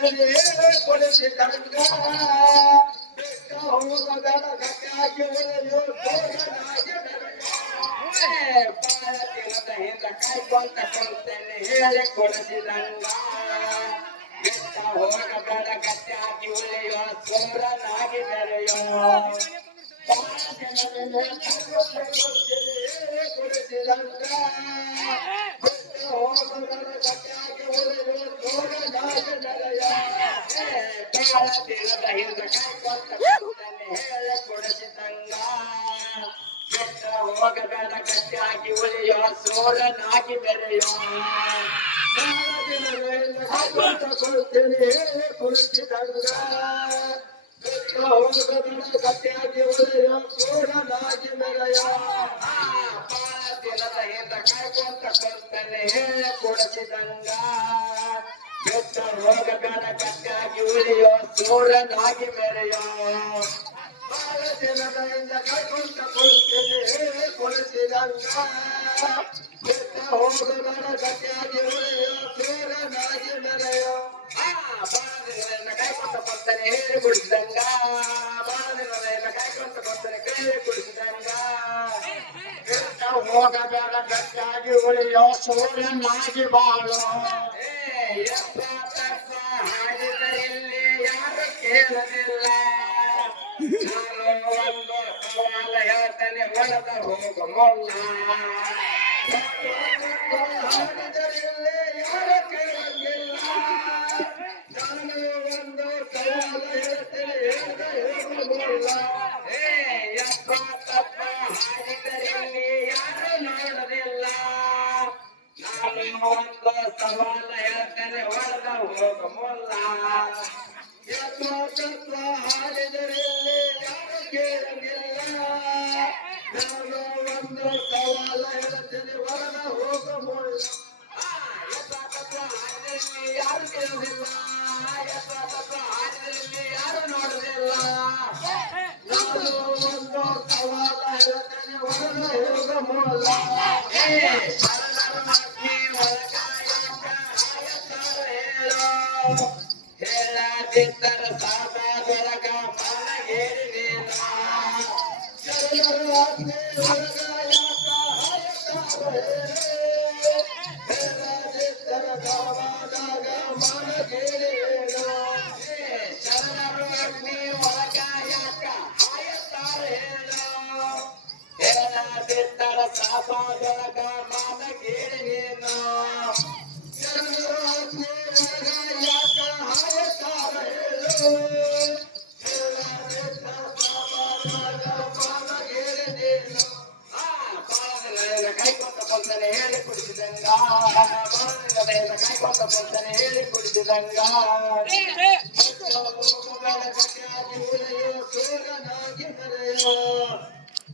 ಕೊಡಿಸಿದಂಗ ಹೋಗಬೇಡ ಗಟ್ಟಾಗಿ ಉಳಿಯೋ ತೋರನಾಗಿ ಬಾಳ ದಿನದ ಹಿಂದ ಕಾಯ್ಕೊಂತ ಕೊಂತೇನೆ ಹೇಳಿ ಕೊಡಿಸಿದಂಗ ಬೆಟ್ಟ ಹೋಗಬೇಡ ಗಟ್ಟಾಗಿ ಉಳಿಯೋ ಸೋರನಾಗಿ ಬೆಳೆಯೋ ಬಾಳ ದಿನದಿಂದ ಹೇಳಿ ಕೊಡಿಸಿದಂಗ ಬೆಟ್ಟ ಹೋಗಬೇಡ ಗಟ್ಟಾಗಿ ಉಳಿಯೋ ಸೋರನಾಗಿ ಬೆಳೆಯೋ ಬಾಳ ದಿನದ ಹಿಂದ ಕಾಯ್ಕೊಂತ ಹೇಳಿ ಕೊಡಿಸಿದಂಗ ಬೆಟ್ಟ ಹೋಗಬೇಡ ಗಟ್ಟಿಯಾಗಿ ಉಳಿಯೋ ಸೋರನಾಗಿ ಬೆಳೆಯೋ ಬಾಳ ದಿನಗಳಿಂದ ಕಾಯ್ಕೊಂತ ಕೊಡ್ತೇನೆ ಹೇಳಿ ಕೊಡಿಸಿದಂಗ ಬೆಟ್ಟ ಹೋಗಬೇಡ ಗಟ್ಟಿಯಾಗಿ ಉಳಿಯೋ ಸೋರನಾಗಿ ಬೆಳೆಯೋ ಬಾಳ ದಿನದ ಹಿಂದ ಕಾಯ್ಕೊಂತ ಕೊಡ್ತೇನೆ ಹೇಳಿ ಕೊಡಿಸಿದಂಗ ಬೆಟ್ಟ ಹೋಗಬೇಡ ಗಟ್ಟಿಯಾಗಿ ಉಳಿಯೋ ಸೋರನಾಗಿ ಬೆಳೆಯೋ ಬಾಳ ದಿನದಿಂದ ಕಾಯ್ಕೊಂತ ಕೊಡ್ತೇನೆ ಹೇಳಿ ಕೊಡಿಸಿದಂಗ ಬೆಟ್ಟ ಹೋಗಬೇಡ ಗಟ್ಟಿಯಾಗಿ ಉಳಿಯೋ ಸೋರನಾಗಿ ಬೆಳೆಯೋ ಬಾಳ ದಿನದಿಂದ ಕಾಯ್ಕೊಂತ ಕೊಡ್ತೇನೆ ಹೇಳಿ ಕೊಡಿಸಿದಂಗ ಬಾಳ ದಿನದಿಂದ ಕಾಯ್ಕೊಂತ ಕೊಡ್ತೇನೆ ಹೇಳಿ ಕೊಡಿಸಿದಂಗ ಬೆಟ್ಟ ಹೋಗಬೇಡ ಗಟ್ಟಿಯಾಗಿ ಉಳಿಯೋ ಸೋರನಾಗಿ ಬಾಳೋ ಹಾಡಿದರಲ್ಲಿ ಯಾರು ಕೇಳಲಿಲ್ಲ ನಾನು ಒಂದು ಸವಾಲ ಹೇಳ್ತೇನೆ ಒಳದ ಹೋಗ ಮೊಲ್ಲ ಹಾಡಿದರಲ್ಲಿ ಯಾರು ಕೇಳಲಿಲ್ಲ ನಾನು ಒಂದು ಸವಾಲ ಹೇಳ್ತೇನೆ ಹೇಳ್ದ ಹೋಗಲ್ಲ ಯಪ್ಪ ತಪ್ಪ ಹಾಡಿದರಲ್ಲಿ ಯಾರು ನೋಡಲಿಲ್ಲ ನಾನು ಒಂದು ಸವಾಲ ಹೇಳ್ತೇನೆ ಹೊಡೆದ ಹೋಗ ಮೊಲ್ಲ ಯಪ್ಪ ತಪ್ಪ ಹಾಡಿದರಲ್ಲಿ ಯಾರು ಕೇಳಲಿಲ್ಲ ನಾನು ಒಂದು ಸವಾಲ ಹೇಳ್ತೇನೆ ಹೊಡೆದ ಹೋಗ ಮೊಲ್ಲ ಯಪ್ಪ ತಪ್ಪ ಹಾಡಿದರಲ್ಲಿ ಯಾರು ಕೇಳಲಿಲ್ಲ ಯಪ್ಪ ತಪ್ಪ ಹಾಡಿದರಲ್ಲಿ ಯಾರು ನೋಡಲಿಲ್ಲ ನಾನು ಒಂದು ಸವಾಲ ಹೇಳ್ತೇನೆ ಹೊಡೆದ ಹೋಗ ಮೊಲ್ಲ ಹೇಳದಿದ್ದರೆ ಸಾಕಾದೊಳಗ ಮನಗೇರಿ ಹೇಳದಿದ್ದರೆ ಸಾವಾದಾಗ ಮನಗೇರಿ ಶರಣರು ಅಗ್ನಿ ಒಳಗ ಯಾಕ ಹಾಯತಾರ ಹೇಳದಿದ್ದರೆ ಸಾಪಾದೊಳಗ ಮನಗೇರಿ ನೀನು ಶರಣರು ಅಗ್ನಿ ಒಳಗ ಯಾಕ ಹಾಯತಾರ ಕಾಯ್ಕೊಂತ ಬಂದನೆ ಹೇಳಿ ಕುಡಿಸಿದಂಗ ಕಾಯ್ಕೊಂತ ಬಂದನೆ ಹೇಳಿ ಕುಡಿಸಿದಂಗ ಸೋರನಾಗಿ ಬೆಳೆಯೋ